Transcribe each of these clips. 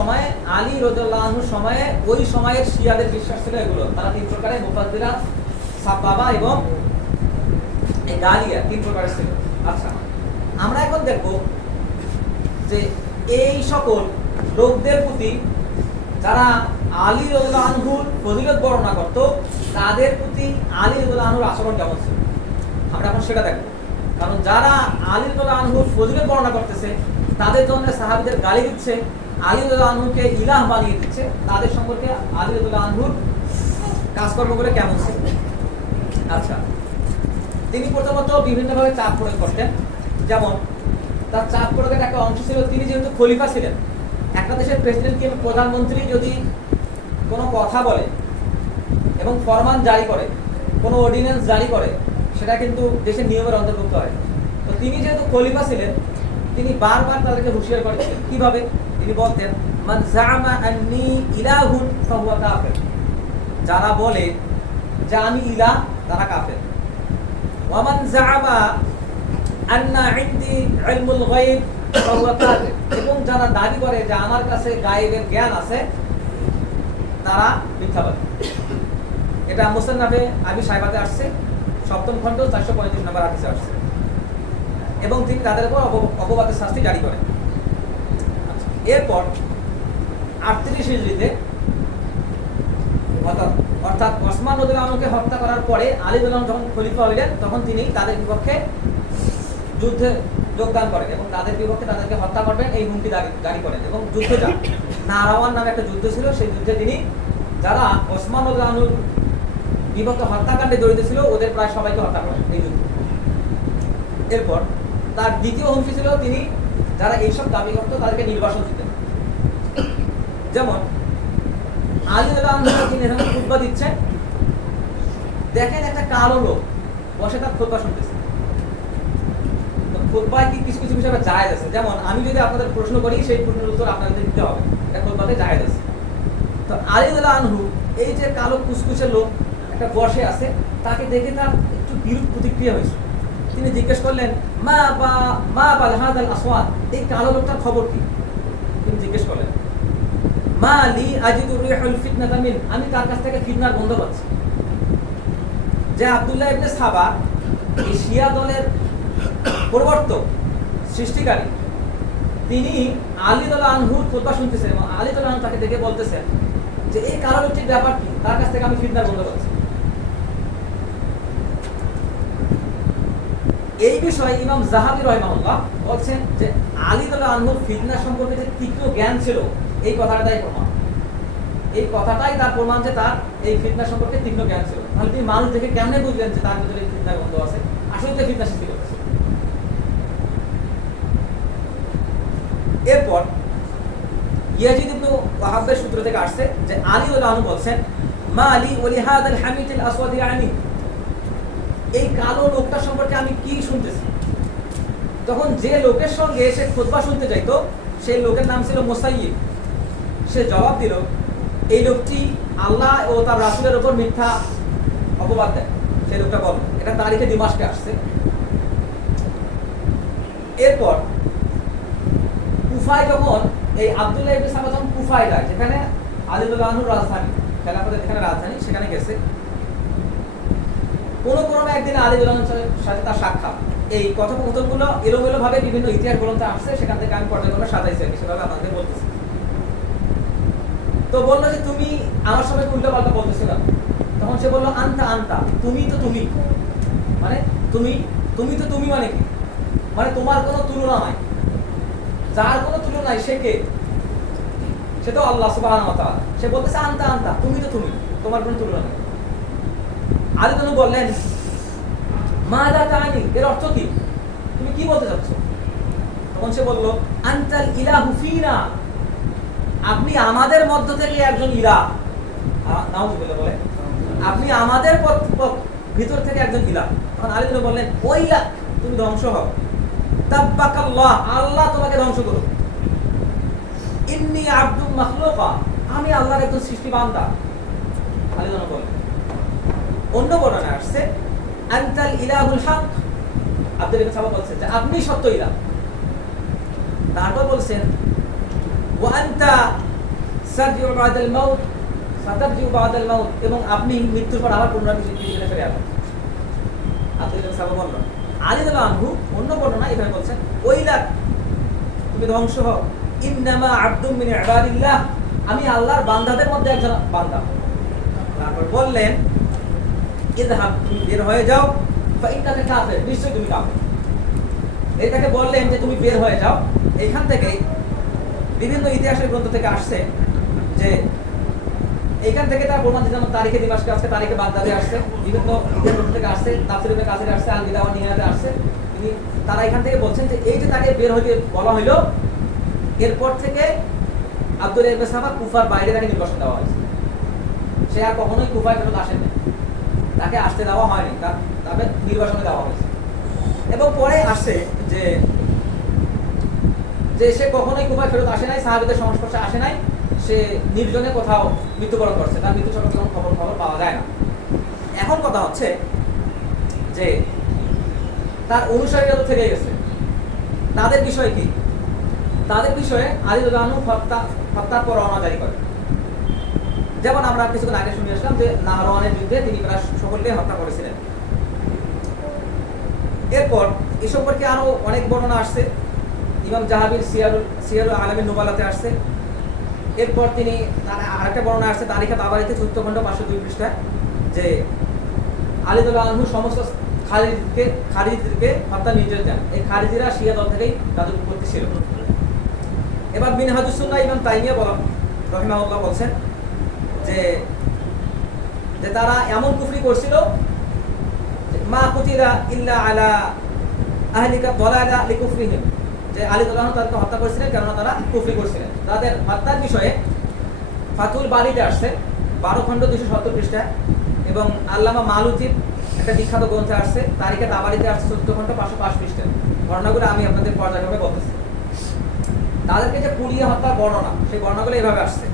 সময়ে আলী রদুল্লাহর সময়ে, ওই সময়ের শিয়াদের বিশ্বাস ছিল এগুলো। তারা তিন প্রকারের মুফাদ্দিরা সাব্বাবা এবং গালিয়া তিন প্রকারের ছিল। আচ্ছা আমরা এখন দেখব যে এই সকল লোকদের প্রতি যারা আলী রদুল্লাহ আনহুর ফজিলত বর্ণনা করত, তাদের প্রতি আলী রদুল্লাহ আনহুর আচরণ কেমন ছিল? আমরা এখন সেটা দেখব। কারণ যারা আলী রদুল্লাহ আনহুর ফজিলত বর্ণনা করতেছে, তাদের জন্য সাহাবিদের গালি দিচ্ছে আলী রদুল্লাহ আনহুকে ইলাহ বানিয়ে দিচ্ছে। তাদের সম্পর্কে আলী রদুল্লাহ আনহুর কাজকর্মগুলো কেমন ছিল? আচ্ছা তিনি প্রথমত বিভিন্নভাবে চাপ প্রয়োগ করতেন। যেমন, তার চাপ প্রয়োগের একটা অংশ ছিল, তিনি যেহেতু খলিফা ছিলেন, একটা দেশের প্রেসিডেন্ট কিংবা প্রধানমন্ত্রী যদি কোনো কথা বলে এবং ফরমান জারি করে, কোনো অর্ডিন্যান্স জারি করে, সেটা কিন্তু দেশের নিয়মের অন্তর্ভুক্ত হয়। তো তিনি যেহেতু খলিফা ছিলেন, তিনি বারবার তাদেরকে হুঁশিয়ার করেছিলেন। কীভাবে? তিনি বলতেন, মান যারা বলে যে আমি ইলাহ, তারা কাফের। ওয়ামান আন্না ইনদি এবং যারা দাবি করে যে আমার কাছে গায়েবের জ্ঞান আছে, তারা মিথ্যাবাদী। এটা মুসান্নাফে আবি সাহেবাতে আসছে, সপ্তম খণ্ড চারশো পঁয়ত্রিশ নম্বর হাদিসে আসছে। এবং তিনি তাদের উপর অপবাদের শাস্তি জারি করেন। এরপর আটত্রিশ হিজড়িতে অর্থাৎ ওসমান রদুল্লাহ আলমকে হত্যা করার পরে আলী দুল্লাহ যখন খলিফা হইলেন, তখন তিনি তাদের বিপক্ষে যুদ্ধে যোগদান করেন এবং তাদের বিপক্ষে তাদেরকে হত্যা করবেন এই হুমকি জারি করেন এবং যুদ্ধে যান। নারাওয়ান নামে একটা যুদ্ধ ছিল, সেই যুদ্ধে তিনি যারা ওসমান রদুল্লাহর বিভক্ত হত্যাকাণ্ডে জড়িত ছিল, ওদের প্রায় সবাইকে হত্যা করেন এই যুদ্ধে। এরপর তার দ্বিতীয় হুমকি ছিল, তিনি যারা এইসব দাবি করতো তাদেরকে নির্বাসন দিতেন। যেমন, আলী খুতবা দিচ্ছেন দেখেন একটা কালো লোক বসে তার খুতবা শুনতেছে। খুতবায় কি কিছু কিছু বিষয় জায়েজ আছে? যেমন, আমি যদি আপনাদের প্রশ্ন করি, সেই প্রশ্নের উত্তর আপনাদের দিতে হবে। এটা খুতবাতে জায়েজ আছে। তো আলী আনহু, এই যে কালো কুচকুচে লোক একটা বসে আছে, তাকে দেখে তার একটু বিরূপ প্রতিক্রিয়া হয়েছে। তিনি জিজ্ঞেস করলেন, মা বা মা বা আসওয়াদ, এই কালো লোকটার খবর কি? তিনি জিজ্ঞেস করলেন, মা লি আজিদু রিহুল ফিতনাতা আমি তার কাছ থেকে ফিতনার গন্ধ পাচ্ছি। যে আব্দুল্লাহ ইবনে সাবা শিয়া দলের প্রবর্তক, সৃষ্টিকারী, তিনি আলী দল আনহুর খোদবা শুনতেছেন এবং আলী দল আনহু তাকে দেখে বলতেছেন যে, এই কালো লোকটির ব্যাপার কি? তার কাছ থেকে আমি ফিতনার গন্ধ পাচ্ছি। এই বিষয়ে ইমাম জাহাবি রহমাহুল্লাহ বলছেন যে আলী দল আনহুর ফিতনা সম্পর্কে যে তীক্ষ্ণ জ্ঞান ছিল, এই কথাটাই প্রমাণ। এই কথাটাই তার প্রমাণ যে তার এই ফিতনা সম্পর্কে তীক্ষ্ণ জ্ঞান ছিল। তাহলে তিনি মানুষ দেখে কেমনে বুঝলেন যে তার ভিতরে এই ফিতনার গন্ধ আছে? আসলে তো ফিতনা সৃষ্টি করতেছে এরপর ইয়াজিদ ইবনু সূত্র থেকে আসছে যে আলী আনহু বলছেন, মা আলী ওলি হাদাল হামিদ আল আসওয়াদি আনি। এই কালো লোকটা সম্পর্কে আমি কি শুনতেছি? তখন যে লোকের সঙ্গে সে খুতবা শুনতে যাইতো, সেই লোকের নাম ছিল মোসাইয়িব। সে জবাব দিল, এই লোকটি আল্লাহ ও তার রাসূলের উপর মিথ্যা অপবাদ দেয়। সেই লোকটা বল, এটা তারিখে দিমাসকে আসছে। এরপর কুফায় যখন এই আব্দুল্লাহ ইবনে কুফায় যায়, যেখানে আলিদুল্লাহ আনহুর রাজধানী, খেলাফতের যেখানে রাজধানী, সেখানে গেছে। কোনো ক্রমে একদিন সাথে তার সাক্ষাৎ। এই কথোপকথনগুলো এলোমেলো ভাবে বিভিন্ন ইতিহাস গ্রন্থে আসছে, সেখান থেকে আমি পর্যায়ক্রমে সাজাইছি আমি আপনাদের বলতেছি। তো বলল যে, তুমি আমার সবাই উল্টো পাল্টা বলতেছিল। তখন সে বলল, আনতা আনতা, তুমি তো তুমি। মানে তুমি তুমি তো তুমি মানে কি? মানে তোমার কোনো তুলনা নাই। যার কোনো তুলনা নাই, সে কে? সে তো আল্লাহ ওয়া সে বলতেছে, আনতা আনতা, তুমি তো তুমি, তোমার কোনো তুলনা নেই। আলী তনু বললেন মা দা তানি এর অর্থ কি? তুমি কি বলতে চাচ্ছ? তখন সে আনতাল ইলাহু ফিনা। আপনি আমাদের মধ্য থেকে একজন ইলা নাউজুবিল্লাহ বলে। আপনি আমাদের ভিতর থেকে একজন ইলা তখন আলী বললেন, ওই তুমি ধ্বংস হও। তাব্বাকাল্লাহ, আল্লাহ তোমাকে ধ্বংস করুক। ইন্নি আব্দুল মাখলুকা, আমি আল্লাহর একজন সৃষ্টি বান্দা আলী তনু বললেন, অন্য বর্ণনা আসছে আনতাল ইলাহুল হক। আব্দুল বলছেন যে, আপনি সত্য তারপর বলছেন সারজিউ বাদাল বাদাল এবং আপনি মৃত্যুর পর আবার পুনরাবৃত্তি ফিরে আসবেন আব্দুল বলল, আলী আনহু অন্য বর্ণনা এভাবে বলছেন ওইলাক তুমি ধ্বংস হও। ইন্নামা আব্দুম মিন ইবাদিল্লাহ, আমি আল্লাহর বান্দাদের মধ্যে একজন বান্দা তারপর বললেন ইযহাব তুমি বের হয়ে যাও ফাইন্নাকা কাফির, নিশ্চয়ই তুমি কাফির। এটাকে বললেন যে তুমি বের হয়ে যাও। এখান থেকে বিভিন্ন ইতিহাসের গ্রন্থ থেকে আসছে যে এইখান থেকে তার প্রমাণ যেমন তারিখে দিমাসকে আসছে তারিখে বাগদাদে আসছে। বিভিন্ন গ্রন্থ থেকে আসছে তাফসির ইবনে কাসির আসছে আল ওয়া আসছে। তিনি, তারা এখান থেকে বলছেন যে এই যে তাকে বের হইতে বলা হইল, এরপর থেকে আব্দুল ইবনে সাবা কুফার বাইরে তাকে নির্বাসন দেওয়া হয়েছে। সে আর কখনোই কুফায় ফেরত আসেনি তাকে আসতে দেওয়া হয়নি, তার তবে নির্বাসনে দেওয়া হয়েছে। এবং পরে আসছে যে যে সে কখনোই কুফায় ফেরত আসে নাই, সাহাবিদের সংস্পর্শে আসে নাই, সে নির্জনে কোথাও মৃত্যুবরণ করছে, তার মৃত্যু সম্পর্কে কোনো খবর খবর পাওয়া যায় না। এখন কথা হচ্ছে যে, তার অনুসারীরা তো থেকে গেছে। তাদের বিষয় কি? তাদের বিষয়ে আলী রানু হত্যা হত্যার পরোয়ানা জারি করে। যেমন আমরা কিছুক্ষণ আগে শুনে আসলাম যে নাহরওয়ানের যুদ্ধে তিনি প্রায় সকলকে হত্যা করেছিলেন। এরপর এ সম্পর্কে আরও অনেক বর্ণনা আসছে। ইমাম জাহাবির সিয়ার সিয়ার আলমের নোবালাতে আসছে। এরপর তিনি আরেকটা বর্ণনা আসছে, তারিখা তাবারিতে চতুর্থ খণ্ড পাঁচশো দুই পৃষ্ঠায়, যে আলিদুল্লাহ আনহু সমস্ত খালিদকে খারিজদেরকে হত্যা নির্দেশ দেন। এই খারিজিরা শিয়া দল থেকেই তাদের উৎপত্তি ছিল। এবার মিনহাজুসুল্লাহ ইমাম তাইমিয়া বলা রহিমাউল্লাহ বলছেন যে যে তারা এমন কুফরি করছিল মা কুতিরা ইল্লা আলা আহলিকা দলালা লিকুফরিহিম। যে আলী দলাহ তাদেরকে হত্যা করেছিলেন, কেননা তারা কুফরি করছিলেন। তাদের হত্যার বিষয়ে ফাতুল বাড়িতে আসছে, বারো খণ্ড দুশো সত্তর পৃষ্ঠায়, এবং আল্লামা মালুতির একটা বিখ্যাত গ্রন্থে আসছে, তারিখে তাবারিতে আসছে চোদ্দ খণ্ড পাঁচশো পাঁচ পৃষ্ঠায়। ঘটনাগুলো আমি আপনাদের পর্যায়ক্রমে বলতেছি। তাদেরকে যে পুড়িয়ে হত্যার বর্ণনা, সেই বর্ণনাগুলো এইভাবে আসছে।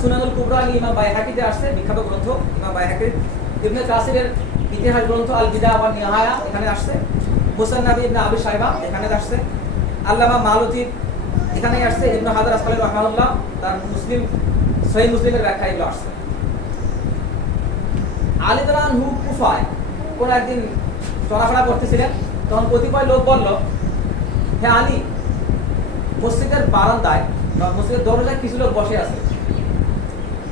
সুনানুল কুবরা আলী ইমাম বাইহাকিতে আসছে, বিখ্যাত গ্রন্থ ইমাম বাইহাকির ইবনে কাসিরের ইতিহাস গ্রন্থ আল বিদা আবার নিহায়া এখানে আসছে। ইবনে আবি সাহেবা এখানে আসছে। আল্লামা এখানেই আসছে। ইবনে হাজার রহমানুল্লাহ তার মুসলিম সহি মুসলিমের ব্যাখ্যা এগুলো আসছে। হু কুফায় কোন একদিন চলাফেরা করতেছিলেন, তখন কতিপয় লোক বলল হ্যাঁ আলী, মসজিদের বারান্দায় বা মসজিদের দরজায় কিছু লোক বসে আছে।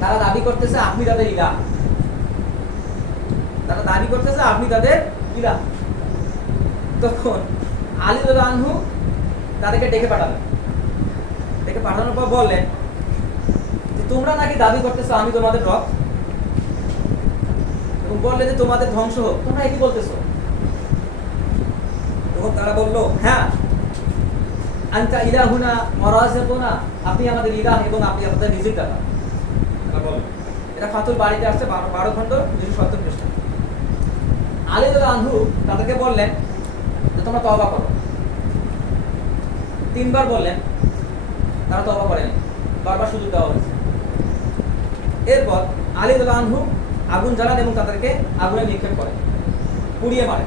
তারা দাবি করতেছে আপনি তাদের ইলা। তারা দাবি করতেছে আপনি তাদের ইলা। তখন আলী আনহু তাদেরকে ডেকে পাঠালেন। ডেকে পাঠানোর পর বললেন যে, তোমরা নাকি দাবি করতেছো আমি তোমাদের রব? এবং বললেন যে, তোমাদের ধ্বংস হোক। তোমরা কি বলতেছো? তখন তারা বলল হ্যাঁ আনকা ইলাহুনা, মরাজাকুনা, আপনি আমাদের ইলাহ এবং আপনি আমাদের নিজের দাদা বলল এটা ফাতুল বাড়িতে আসছে বারো বারো খণ্ড দুশো সত্তর পৃষ্ঠা। আলী আনহু তাদেরকে বললেন যে, তোমরা তবা করো। তিনবার বললেন, তারা তবা করেনি। বারবার সুযোগ দেওয়া হয়েছে। এরপর আলী আনহু আগুন জ্বালান এবং তাদেরকে আগুনে নিক্ষেপ করেন পুড়িয়ে মারে।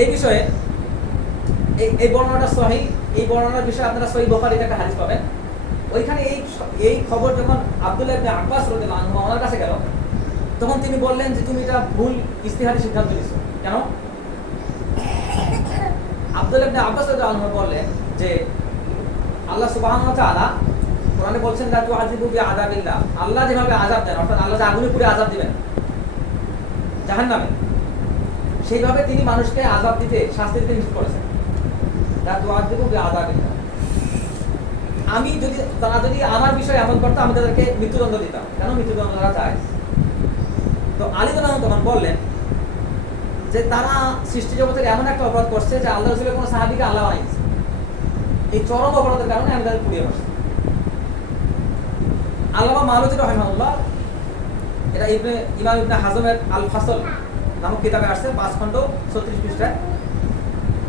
এই বিষয়ে এই বর্ণনাটা সহি। এই বর্ণনার বিষয়ে আপনারা সহি বোখারিতে একটা হাদিস পাবেন। ওইখানে এই এই খবর যখন আব্দুল্লাহ ইবনে আব্বাস রাদিয়াল্লাহু আনহু ওনার কাছে গেল, তখন তিনি বললেন যে, তুমি এটা ভুল ইস্তিহাদি সিদ্ধান্ত নিছো কেন? আব্দুল্লাহ ইবনে আব্বাস রাদিয়াল্লাহু আনহু বললেন যে, আল্লাহ সুবহানাহু ওয়া তাআলা কোরআনে বলছেন, লা তুআযিবু বিআযাবিল্লাহ। আল্লাহ যেভাবে আযাব দেন, অর্থাৎ আল্লাহ যে আগুনে পুড়ে আযাব দিবেন, জাহান্নামে, সেইভাবে তিনি মানুষকে আযাব দিতে, শাস্তি দিতে নিষেধ করেছেন। লা তুআযিবু বিআযাবিল্লাহ। আমি যদি, তারা যদি আমার বিষয়ে এমন করতো, আমি তাদেরকে মৃত্যুদণ্ড দিতাম। কেন মৃত্যুদণ্ড তারা চায় তো আলী তালাম তখন বললেন যে, তারা সৃষ্টি জগতের এমন একটা অপরাধ করছে যে আল্লাহ রসুলের কোনো সাহাবিকে আল্লাহ আনিয়েছে এই চরম অপরাধের কারণে আমি তাদের পুড়িয়ে বসছি। আল্লামা মালুজি রহমানুল্লাহ এটা ইবনে, ইমাম ইবনে হাজমের আল ফাসল নামক কিতাবে আসছে, পাঁচ খণ্ড ছত্রিশ পৃষ্ঠায়।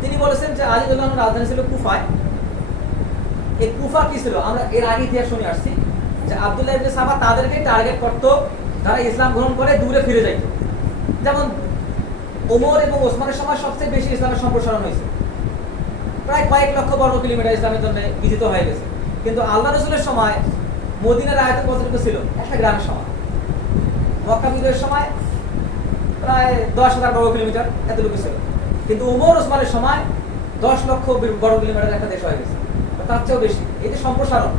তিনি বলেছেন যে আলী রাজধানী ছিল কুফায়। এই কুফা কি ছিল? আমরা এর আগে ইতিহাস শুনে আসছি যে আব্দুল্লাহ ইবনে সাবা তাদেরকে টার্গেট করতো যারা ইসলাম গ্রহণ করে দূরে ফিরে যাইত। যেমন ওমর এবং ওসমানের সময় সবচেয়ে বেশি ইসলামের সম্প্রসারণ হয়েছে। প্রায় কয়েক লক্ষ বর্গ কিলোমিটার ইসলামের জন্য বিজিত হয়ে গেছে। কিন্তু আল্লাহ রসুলের সময় মদিনার আয়তন কতটুকু ছিল, একটা গ্রামের সময়। মক্কা সময় প্রায় দশ হাজার বর্গ কিলোমিটার এতটুকু ছিল। কিন্তু উমর ওসমানের সময় দশ লক্ষ বর্গ কিলোমিটার একটা দেশ হয়ে গেছে। তার চেয়েও বেশি। এই যে সম্প্রসারণ,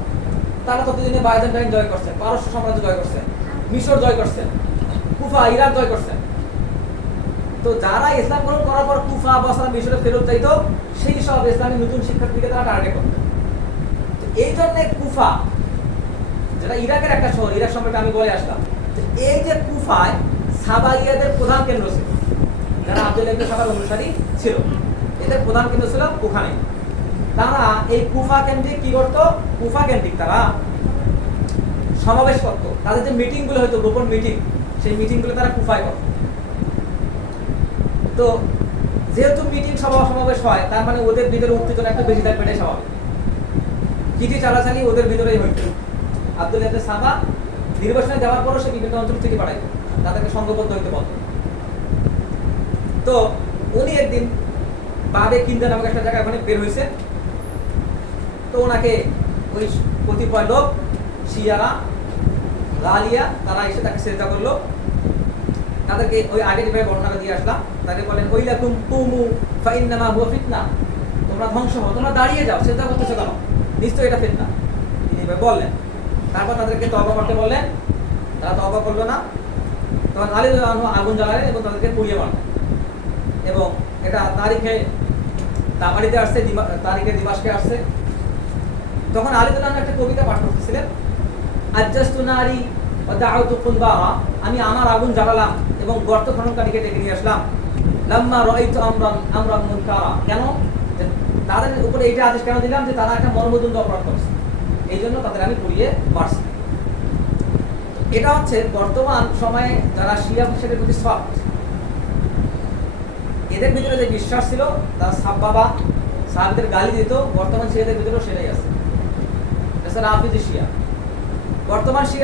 তারা ততদিনে বাইজেন্টাইন জয় করছেন পারস্য সাম্রাজ্য জয় করছেন মিশর জয় করছেন কুফা, ইরাক জয় করছেন তো যারা ইসলাম গ্রহণ করার পর কুফা বসরা মিশরে ফেরত যাইতো, সেই সব ইসলামী নতুন শিক্ষার্থীকে তারা টার্গেট করত। তো এই জন্য কুফা, যেটা ইরাকের একটা শহর, ইরাক সম্পর্কে আমি বলে আসলাম এই যে কুফায় সাবাইয়াদের প্রধান কেন্দ্র ছিল, যারা আব্দুল ইবনে সাবার অনুসারী ছিল, এদের প্রধান কেন্দ্র ছিল ওখানে। তারা এই কুফা কেন্দ্রিক কি করতো? কুফা কেন্দ্রিক তারা সমাবেশ করতো তাদের যে মিটিংগুলো হতো গোপন মিটিং, সেই মিটিংগুলো তারা কুফায় করতো। তো যেহেতু মিটিং সভা সমাবেশ হয়, তার মানে ওদের ভিতরে উত্তেজনা একটু বেশি থাকবে, এটাই স্বাভাবিক। চিঠি চালাচালি ওদের ভিতরেই হইত। আব্দুল ইবনে সাবা নির্বাচনে যাওয়ার পরও সে বিভিন্ন অঞ্চল থেকে পাঠাইত তাদেরকে সংঘবদ্ধ হইতে বলতো তো উনি একদিন বাবে কিন্দা নামক একটা জায়গায় ওখানে বের হয়েছে তো ওনাকে ওই কতিপয় লোক, শিয়ারা লালিয়া তারা এসে তাকে সেজদা করল। তাদেরকে ওই আগে যেভাবে বর্ণনা দিয়ে আসলাম, তাকে বলেন ওই ওইলাকুম কুমু ফাইন্নামা হুয়া ফিতনা। তোমরা ধ্বংস হও, তোমরা দাঁড়িয়ে যাও সেজদা করতেছো কেন? নিশ্চয়ই এটা ফিতনা। তিনি বললেন, তারপর তাদেরকে তবা করতে বললেন। তারা তবা করল না। তখন আলী আগুন জ্বালালেন এবং তাদেরকে পুড়িয়ে মারলেন। এবং এটা তারিখে তামারিতে আসছে তারিখে দিমাসকে আসছে। তখন আলী রাদিয়াল্লাহু একটা কবিতা পাঠ করতেছিলেন আজ্জাস্তু নারী আমি আমার আগুন জ্বালালাম এবং গর্ত খননকারীকে ডেকে নিয়ে আসলাম লাম্মা রাইতু আমরান আমরান মুনকারা কেন? তাদের উপরে এইটা আদেশ কেন দিলাম? যে তারা একটা মর্মদুন্দ অপরাধ করছে। এই জন্য তাদের আমি পুড়িয়ে মারছি। এটা হচ্ছে বর্তমান সময়ে যারা শিয়া হিসেবে প্রতি সফট এদের ভিতরে যে বিশ্বাস ছিল, তার সাব বাবা সাহাবিদের গালি দিত, বর্তমান শিয়াদের ভিতরেও সেটাই আছে। হাফিজ শিয়া। বর্তমান শিয়া